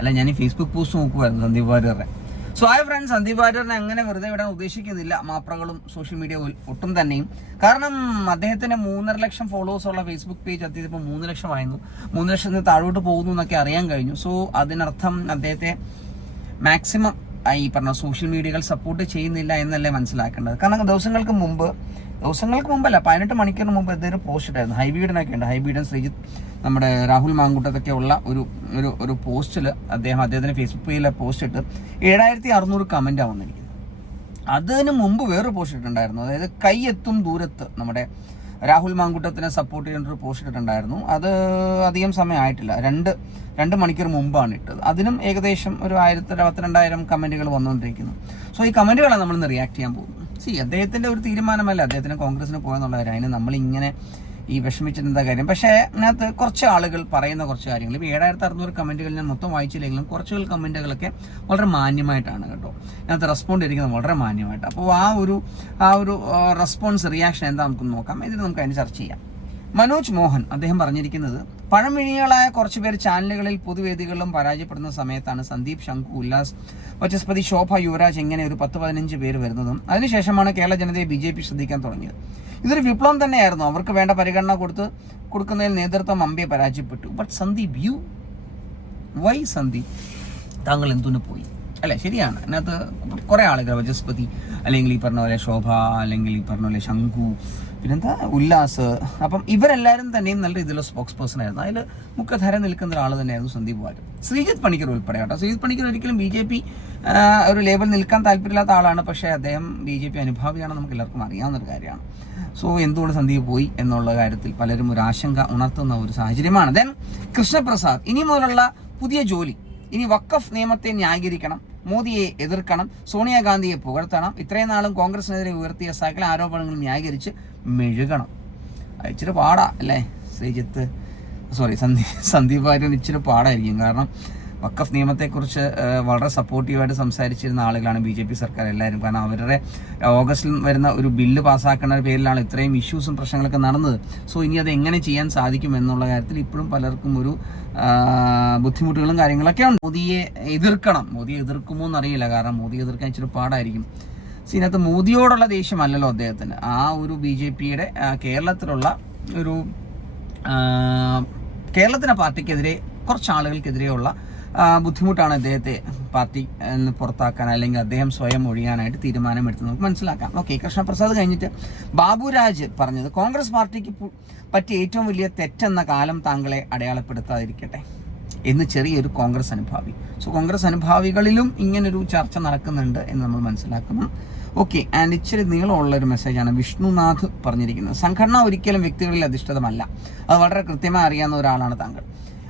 അല്ല ഞാൻ ഈ ഫേസ്ബുക്ക് പോസ്റ്റ് നോക്കുമായിരുന്നു സന്ദീപ് വാര്യറെ സോ ഹായ് ഫ്രണ്ട്സ് സന്ദീപ് വാര്യറിനെ അങ്ങനെ വെറുതെ വിടാൻ ഉദ്ദേശിക്കുന്നില്ല. മാപ്രകളും സോഷ്യൽ മീഡിയ ഒട്ടും തന്നെയും. കാരണം അദ്ദേഹത്തിന് മൂന്നര ലക്ഷം ഫോളോവേഴ്സ് ഉള്ള ഫേസ്ബുക്ക് പേജ് അദ്ദേഹം ഇപ്പോൾ മൂന്ന് ലക്ഷം ആയിരുന്നു. മൂന്ന് ലക്ഷത്തിന് താഴോട്ട് പോകുന്നു എന്നൊക്കെ അറിയാൻ കഴിഞ്ഞു. സോ അതിനർത്ഥം അദ്ദേഹത്തെ മാക്സിമം ഈ പറഞ്ഞ സോഷ്യൽ മീഡിയകൾ സപ്പോർട്ട് ചെയ്യുന്നില്ല എന്നല്ലേ മനസ്സിലാക്കേണ്ടത്. കാരണം ദിവസങ്ങൾക്ക് മുമ്പ് ദിവസങ്ങൾക്ക് മുമ്പല്ല പതിനെട്ട് മണിക്കൂറിന് മുമ്പ് ഇതൊരു പോസ്റ്റ് ഇട്ടായിരുന്നു. ഹൈബീഡനൊക്കെ ഉണ്ട്. ഹൈബീഡൻ ശ്രീജിത്ത് നമ്മുടെ രാഹുൽ മാങ്കൂട്ടത്തൊക്കെ ഉള്ള ഒരു ഒരു ഒരു പോസ്റ്റിൽ അദ്ദേഹം അദ്ദേഹത്തിന് ഫേസ്ബുക്ക് പേജിലെ പോസ്റ്റ് ഇട്ട് ഏഴായിരത്തി അറുന്നൂറ് കമന്റ് വന്നിരിക്കുന്നത്. അതിന് മുമ്പ് വേറൊരു പോസ്റ്റ് ഇട്ടിട്ടുണ്ടായിരുന്നു. അതായത് കൈയെത്തും ദൂരത്ത് നമ്മുടെ രാഹുൽ മാങ്കുട്ടത്തിനെ സപ്പോർട്ട് ചെയ്യേണ്ട ഒരു പോസ്റ്റ് ഇട്ടിട്ടുണ്ടായിരുന്നു. അത് അധികം സമയം ആയിട്ടില്ല. രണ്ട് രണ്ട് മണിക്കൂർ മുമ്പാണ് ഇട്ടത്. അതിനും ഏകദേശം ഒരു ആയിരത്തി അറുപത്തിരണ്ടായിരം കമന്റുകൾ വന്നുകൊണ്ടിരിക്കുന്നു. സോ ഈ കമന്റുകളാണ് നമ്മളിന്ന് റിയാക്ട് ചെയ്യാൻ പോകുന്നത്. സി അദ്ദേഹത്തിന്റെ ഒരു തീരുമാനമല്ല അദ്ദേഹത്തിന് കോൺഗ്രസിന് പോയെന്നുള്ള കാര്യം അതിന് നമ്മളിങ്ങനെ ഈ വിഷമിച്ചിട്ട് എന്താ കാര്യം? പക്ഷേ അതിനകത്ത് കുറച്ച് ആളുകൾ പറയുന്ന കുറച്ച് കാര്യങ്ങൾ. ഇപ്പോൾ ഏഴായിരത്തി അറുന്നൂറ് കമന്റുകൾ ഞാൻ മൊത്തം വായിച്ചില്ലെങ്കിലും കുറച്ചുകൾ കമന്റുകളൊക്കെ വളരെ മാന്യമായിട്ടാണ് കേട്ടോ. അതിനകത്ത് റെസ്പോണ്ട് ചെയ്തിരിക്കുന്നത് വളരെ മാന്യമായിട്ട്. അപ്പോൾ ആ ഒരു ആ ഒരു റെസ്പോൺസ് റിയാക്ഷൻ എന്താ നമുക്ക് നോക്കാം. ഇതിന് നമുക്ക് അതിന് ചർച്ച ചെയ്യാം. മനോജ് മോഹൻ അദ്ദേഹം പറഞ്ഞിരിക്കുന്നത് പഴമിഴികളായ കുറച്ച് പേർ ചാനലുകളിൽ പൊതുവേദികളിലും പരാജയപ്പെടുന്ന സമയത്താണ് സന്ദീപ് ശംഖു ഉല്ലാസ് വചസ്പതി ശോഭ യുവരാജ് ഇങ്ങനെ ഒരു പത്ത് പതിനഞ്ച് പേര് വരുന്നതും അതിനുശേഷമാണ് കേരള ജനതയെ ബി ജെ പി ശ്രദ്ധിക്കാൻ തുടങ്ങിയത്. ഇതൊരു വിപ്ലവം തന്നെയായിരുന്നു. അവർക്ക് വേണ്ട പരിഗണന കൊടുത്ത് കൊടുക്കുന്നതിൽ നേതൃത്വം അമ്പയെ പരാജയപ്പെട്ടു. But Sandeep you why Sandeep? താങ്കൾ എന്തിനു പോയി? അല്ലെ ശരിയാണ്. അതിനകത്ത് കുറേ ആളുകൾ വചസ്പതി അല്ലെങ്കിൽ ഈ പറഞ്ഞ പോലെ ശോഭ അല്ലെങ്കിൽ ഈ പറഞ്ഞ പോലെ ശംഖു പിന്നെന്താ? ഉല്ലാസ്. അപ്പം ഇവരെല്ലാവരും തന്നെയും നല്ല രീതിയിലുള്ള സ്പോക്സ് പേഴ്സൺ ആയിരുന്നു. അതിൽ മുഖ്യധാര നിൽക്കുന്ന ഒരാൾ തന്നെയായിരുന്നു സന്ദീപ് വാര്യർ. ശ്രീജിത്ത് പണിക്കർ ഉൾപ്പെടെ കേട്ടോ. ശ്രീജിത്ത് പണിക്കർ ഒരിക്കലും ബി ജെ പി ഒരു ലേബൽ നിൽക്കാൻ താല്പര്യമില്ലാത്ത ആളാണ്. പക്ഷേ അദ്ദേഹം ബി ജെ പി അനുഭാവിയാണ് നമുക്ക് എല്ലാവർക്കും അറിയാവുന്ന ഒരു കാര്യമാണ്. സോ എന്തുകൊണ്ട് സന്ദീപ് പോയി എന്നുള്ള കാര്യത്തിൽ പലരും ഒരു ആശങ്ക ഉണർത്തുന്ന ഒരു സാഹചര്യമാണ്. ദെൻ കൃഷ്ണപ്രസാദ്. ഇനി മുതലുള്ള പുതിയ ജോലി ഇനി വക്കഫ് നിയമത്തെ ന്യായീകരിക്കണം. മോദിയെ എതിർക്കണം സോണിയാഗാന്ധിയെ പുകഴ്ത്തണം ഇത്രയും നാളും കോൺഗ്രസിനെതിരെ ഉയർത്തിയ സകല ആരോപണങ്ങൾ ന്യായീകരിച്ച് മെഴുകണം. ഇച്ചിരി പാടാ അല്ലേ? ശ്രീജിത്ത് സോറി സന്ദീപ് സന്ദീപ് വാര്യൻ ഇച്ചിരി പാടായിരിക്കും. കാരണം വക്കഫ് നിയമത്തെക്കുറിച്ച് വളരെ സപ്പോർട്ടീവായിട്ട് സംസാരിച്ചിരുന്ന ആളുകളാണ് ബി ജെ പി സർക്കാർ എല്ലാവരും. കാരണം അവരുടെ ഓഗസ്റ്റിൽ വരുന്ന ഒരു ബില്ല് പാസ്സാക്കുന്ന പേരിലാണ് ഇത്രയും ഇഷ്യൂസും പ്രശ്നങ്ങളൊക്കെ നടന്നത്. സോ ഇനി അത് എങ്ങനെ ചെയ്യാൻ സാധിക്കും എന്നുള്ള കാര്യത്തിൽ ഇപ്പോഴും പലർക്കും ഒരു ബുദ്ധിമുട്ടുകളും കാര്യങ്ങളൊക്കെ ഉണ്ട്. മോദിയെ എതിർക്കണം. മോദിയെ എതിർക്കുമോ എന്നറിയില്ല. കാരണം മോദിയെ എതിർക്കാൻ ഇച്ചിരി പാടായിരിക്കും. ഇതിനകത്ത് മോദിയോടുള്ള ദേഷ്യമല്ലല്ലോ അദ്ദേഹത്തിന്. ആ ഒരു ബി ജെ പിയുടെ കേരളത്തിലുള്ള ഒരു കേരളത്തിലെ പാർട്ടിക്കെതിരെ കുറച്ച് ആളുകൾക്കെതിരെയുള്ള ബുദ്ധിമുട്ടാണ് അദ്ദേഹത്തെ പാർട്ടി പുറത്താക്കാൻ അല്ലെങ്കിൽ അദ്ദേഹം സ്വയം ഒഴിയാനായിട്ട് തീരുമാനമെടുത്ത് നമുക്ക് മനസ്സിലാക്കാം. ഓക്കെ കൃഷ്ണപ്രസാദ് കഴിഞ്ഞിട്ട് ബാബുരാജ് പറഞ്ഞത് കോൺഗ്രസ് പാർട്ടിക്ക് പറ്റിയ ഏറ്റവും വലിയ തെറ്റെന്ന കാലം താങ്കളെ അടയാളപ്പെടുത്താതിരിക്കട്ടെ എന്ന് ചെറിയൊരു കോൺഗ്രസ് അനുഭാവി. സോ കോൺഗ്രസ് അനുഭാവികളിലും ഇങ്ങനൊരു ചർച്ച നടക്കുന്നുണ്ട് എന്ന് നമ്മൾ മനസ്സിലാക്കുന്നു. ഓക്കെ ആൻഡ് ഇച്ചിരി നീളമുള്ള ഒരു മെസ്സേജാണ് വിഷ്ണുനാഥ് പറഞ്ഞിരിക്കുന്നത്. സംഘടന ഒരിക്കലും വ്യക്തികളിൽ അധിഷ്ഠിതമല്ല. അത് വളരെ കൃത്യമായി അറിയാവുന്ന ഒരാളാണ് താങ്കൾ.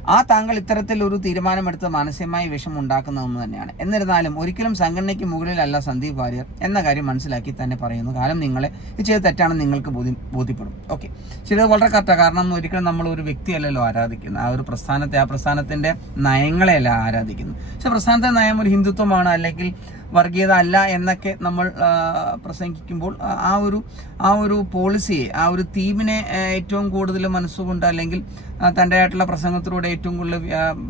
ആ താങ്കൾ ഇത്തരത്തിൽ ഒരു തീരുമാനമെടുത്ത് മാനസികമായി വിഷം ഉണ്ടാക്കുന്ന ഒന്ന് തന്നെയാണ്. എന്നിരുന്നാലും ഒരിക്കലും സംഘടനയ്ക്ക് മുകളിലല്ല സന്ദീപ് വാര്യർ എന്ന കാര്യം മനസ്സിലാക്കി തന്നെ പറയുന്നു. കാരണം നിങ്ങളെ ഇത് ചെയ്ത് തെറ്റാണെന്ന് നിങ്ങൾക്ക് ബോധ്യം ബോധ്യപ്പെടും. ഓക്കെ. ചിലത് വളരെ കറക്റ്റാണ് കാരണം ഒരിക്കലും നമ്മൾ ഒരു വ്യക്തിയല്ലല്ലോ ആരാധിക്കുന്നത്. ആ ഒരു പ്രസ്ഥാനത്തെ ആ പ്രസ്ഥാനത്തിന്റെ നയങ്ങളെയല്ല ആരാധിക്കുന്നത്. പക്ഷെ പ്രസ്ഥാനത്തെ നയം ഒരു ഹിന്ദുത്വമാണ് അല്ലെങ്കിൽ വർഗീയത അല്ല എന്നൊക്കെ നമ്മൾ പ്രസംഗിക്കുമ്പോൾ ആ- ഒരു ആ ഒരു പോളിസിയെ ആ ഒരു തീമിനെ ഏറ്റവും കൂടുതൽ മനസ്സുകൊണ്ട് അല്ലെങ്കിൽ തന്റെ ആയിട്ടുള്ള പ്രസംഗത്തിലൂടെ ഏറ്റവും കൂടുതൽ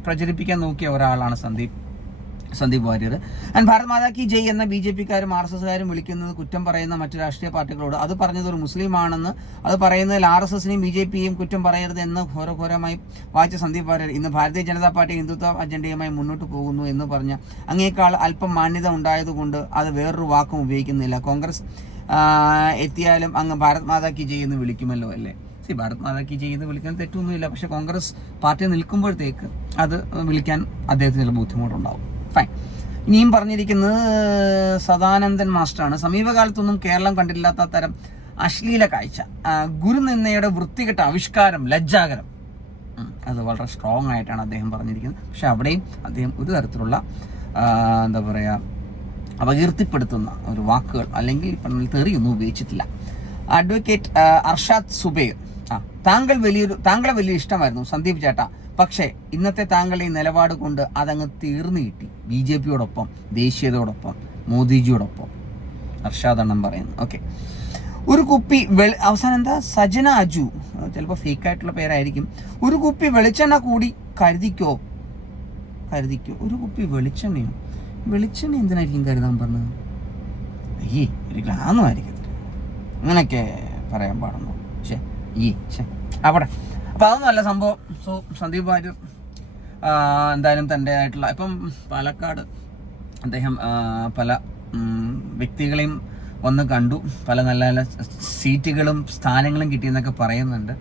പ്രചരിപ്പിക്കാൻ നോക്കിയ ഒരാളാണ് സന്ദീപ്. സന്ദീപ് വാര്യർ. ആൻഡ് ഭാരത് മാതാ കി ജയ് എന്ന ബി ജെ പിക്കാരും ആർ എസ് എസ്കാരും വിളിക്കുന്നത് കുറ്റം പറയുന്ന മറ്റു രാഷ്ട്രീയ പാർട്ടികളോട് അത് പറഞ്ഞത് ഒരു മുസ്ലിം ആണെന്ന് അത് പറയുന്നതിൽ ആർ എസ് എസിനെയും ബി ജെ പിയും കുറ്റം പറയരുത് എന്ന് ഘോരഘോരമായി വായിച്ച സന്ദീപ് വാര്യർ ഇന്ന് ഭാരതീയ ജനതാ പാർട്ടി ഹിന്ദുത്വ അജണ്ടയുമായി മുന്നോട്ട് പോകുന്നു എന്ന് പറഞ്ഞ അങ്ങേക്കാൾ അല്പം മാന്യത ഉണ്ടായതുകൊണ്ട് അത് വേറൊരു വാക്കും ഉപയോഗിക്കുന്നില്ല. കോൺഗ്രസ് എത്തിയാലും അങ്ങ് ഭാരത് മാതാ കി ജയ് എന്ന് വിളിക്കുമല്ലോ അല്ലേ? സി ഭാരത് മാതാ കി ജയ് എന്ന് വിളിക്കാൻ തെറ്റൊന്നുമില്ല. പക്ഷേ കോൺഗ്രസ് പാർട്ടി നിൽക്കുമ്പോഴത്തേക്ക് അത് വിളിക്കാൻ അദ്ദേഹത്തിന് ചില ബുദ്ധിമുട്ടുണ്ടാവും. ഫൈൻ ഇനിയും പറഞ്ഞിരിക്കുന്നത് സദാനന്ദൻ മാസ്റ്ററാണ്. സമീപകാലത്തൊന്നും കേരളം കണ്ടില്ലാത്ത തരം അശ്ലീല കാഴ്ച. ഗുരു ഗുരുനിന്ദയുടെ വൃത്തികെട്ട ആവിഷ്കാരം ലജ്ജാകരം. അത് വളരെ സ്ട്രോങ് ആയിട്ടാണ് അദ്ദേഹം പറഞ്ഞിരിക്കുന്നത്. പക്ഷെ അവിടെയും അദ്ദേഹം ഒരു തരത്തിലുള്ള എന്താ പറയുക അപകീർത്തിപ്പെടുത്തുന്ന ഒരു വാക്കുകൾ അല്ലെങ്കിൽ ഇപ്പം തെറിയൊന്നും ഉപയോഗിച്ചിട്ടില്ല. അഡ്വക്കേറ്റ് അർഷാദ് സുബൈർ. താങ്കൾ വലിയൊരു താങ്കളെ വലിയ ഇഷ്ടമായിരുന്നു സന്ദീപ് ചേട്ട. പക്ഷേ ഇന്നത്തെ താങ്കളുടെ ഈ നിലപാട് കൊണ്ട് അതങ്ങ് തീർന്നു കിട്ടി. B J പിയോടൊപ്പം ദേശീയതയോടൊപ്പം മോദിജിയോടൊപ്പം. ഹർഷാദണ്ണം പറയുന്നു. ഓക്കെ. ഒരു കുപ്പി വെളി അവസാനം എന്താ? സജന അജു. ചിലപ്പോൾ ഫേക്ക് ആയിട്ടുള്ള പേരായിരിക്കും. ഒരു കുപ്പി വെളിച്ചെണ്ണ കൂടി കരുതിക്കോ? കരുതിക്കോ? ഒരു കുപ്പി വെളിച്ചെണ്ണയോ? വെളിച്ചെണ്ണ എന്തിനായിരിക്കും കരുതാൻ പറഞ്ഞത്? അയ്യേ ഒരു ഗ്ലാന്നും ആയിരിക്കത്തില്ല അങ്ങനെയൊക്കെ പറയാൻ പാടുന്നു ശേ ഈ അവിടെ അപ്പോൾ അതൊന്നുമല്ല സംഭവം. സോ സന്ദീപ് വാര്യർ എന്തായാലും തന്റെ ആയിട്ടുള്ള ഇപ്പം പാലക്കാട് അദ്ദേഹം പല വ്യക്തികളെയും വന്ന് കണ്ടു. പല നല്ല നല്ല സീറ്റുകളും സ്ഥാനങ്ങളും കിട്ടിയെന്നൊക്കെ പറയുന്നുണ്ട്.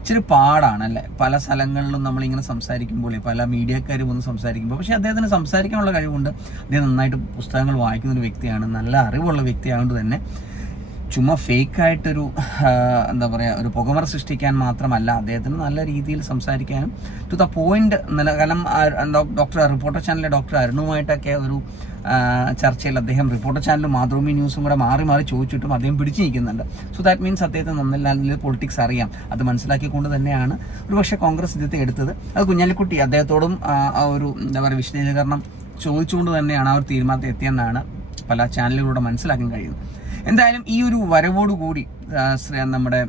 ഇച്ചിരി പാടാണ് അല്ലേ? പല സ്ഥലങ്ങളിലും നമ്മളിങ്ങനെ സംസാരിക്കുമ്പോൾ പല മീഡിയക്കാരും വന്ന് സംസാരിക്കുമ്പോൾ പക്ഷേ അദ്ദേഹത്തിന് സംസാരിക്കാനുള്ള കഴിവുണ്ട്. അദ്ദേഹം നന്നായിട്ട് പുസ്തകങ്ങൾ വായിക്കുന്ന ഒരു വ്യക്തിയാണ് നല്ല അറിവുള്ള വ്യക്തിയായതുകൊണ്ട് തന്നെ ചുമ്മാ ഫേക്കായിട്ടൊരു എന്താ പറയുക ഒരു പുകമറ സൃഷ്ടിക്കാൻ മാത്രമല്ല അദ്ദേഹത്തിന് നല്ല രീതിയിൽ സംസാരിക്കാനും ടു ദ പോയിന്റ് നിലകാലം ഡോക്ടർ റിപ്പോർട്ടർ ചാനലിലെ ഡോക്ടർ അരുണുമായിട്ടൊക്കെ ഒരു ചർച്ചയിൽ അദ്ദേഹം റിപ്പോർട്ടർ ചാനലും മാതൃഭൂമി ന്യൂസും കൂടെ മാറി മാറി ചോദിച്ചിട്ടും അദ്ദേഹം പിടിച്ചു നിൽക്കുന്നുണ്ട്. സോ ദാറ്റ് മീൻസ് അദ്ദേഹത്തെ നന്നല്ല പൊളിറ്റിക്സ് അറിയാം. അത് മനസ്സിലാക്കിക്കൊണ്ട് തന്നെയാണ് ഒരുപക്ഷെ കോൺഗ്രസ് ഇദ്ദേഹത്തെ എടുത്തത്. അത് കുഞ്ഞാലിക്കുട്ടി അദ്ദേഹത്തോടും ആ ഒരു എന്താ പറയുക വിശദീകരണം ചോദിച്ചുകൊണ്ട് തന്നെയാണ് ആ ഒരു തീരുമാനത്തിൽ എത്തിയെന്നാണ് പല ചാനലുകളിലൂടെ മനസ്സിലാക്കാൻ കഴിയുന്നത്. എന്തായാലും ഈ ഒരു വരവോടുകൂടി നമ്മുടെ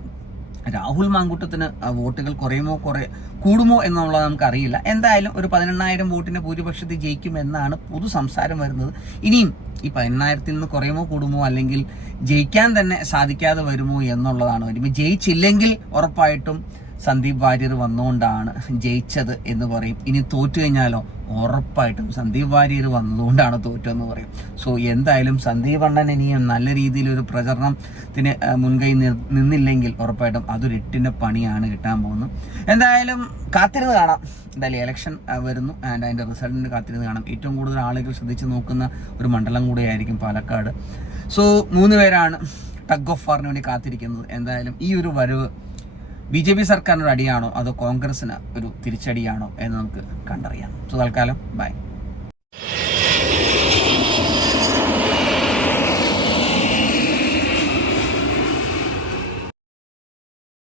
രാഹുൽ മാങ്കൂട്ടത്തിന് വോട്ടുകൾ കുറയുമോ കുറേ കൂടുമോ എന്നുള്ളത് നമുക്കറിയില്ല. എന്തായാലും ഒരു പതിനെണ്ണായിരം വോട്ടിന്റെ ഭൂരിപക്ഷത്തിൽ ജയിക്കും എന്നാണ് പൊതു സംസാരം വരുന്നത്. ഇനിയും ഈ പതിനെണ്ണായിരത്തിൽ നിന്ന് കുറയുമോ കൂടുമോ അല്ലെങ്കിൽ ജയിക്കാൻ തന്നെ സാധിക്കാതെ വരുമോ എന്നുള്ളതാണ്. വരുമ്പോൾ ജയിച്ചില്ലെങ്കിൽ ഉറപ്പായിട്ടും സന്ദീപ് വാര്യർ വന്നുകൊണ്ടാണ് ജയിച്ചത് എന്ന് പറയും. ഇനി തോറ്റു കഴിഞ്ഞാലോ? ഉറപ്പായിട്ടും സന്ദീപ് വാര്യർ വന്നതുകൊണ്ടാണ് തോറ്റെന്ന് പറയും. സോ എന്തായാലും സന്ദീപ് അണ്ണൻ ഇനിയും നല്ല രീതിയിൽ ഒരു പ്രചരണത്തിന് മുൻകൈ നിന്നില്ലെങ്കിൽ ഉറപ്പായിട്ടും അതൊരു എട്ടിന്റെ പണിയാണ് കിട്ടാൻ പോകുന്നത്. എന്തായാലും കാത്തിരുന്ന് കാണാം. എന്തായാലും ഇലക്ഷൻ വരുന്നു. ആൻഡ് അതിന്റെ റിസൾട്ടിന് കാത്തിരുന്ന് കാണാം. ഏറ്റവും കൂടുതൽ ആളുകൾ ശ്രദ്ധിച്ച് നോക്കുന്ന ഒരു മണ്ഡലം കൂടെയായിരിക്കും പാലക്കാട്. സോ മൂന്ന് പേരാണ് ടഗ് ഓഫ് വാറിന് വേണ്ടി കാത്തിരിക്കുന്നത്. എന്തായാലും ഈ ഒരു വരവ് ബി ജെ പി സർക്കാരിനൊരു അടിയാണോ അതോ കോൺഗ്രസിന് ഒരു തിരിച്ചടിയാണോ എന്ന് നമുക്ക് കണ്ടറിയാം. സോ തൽക്കാലം ബൈ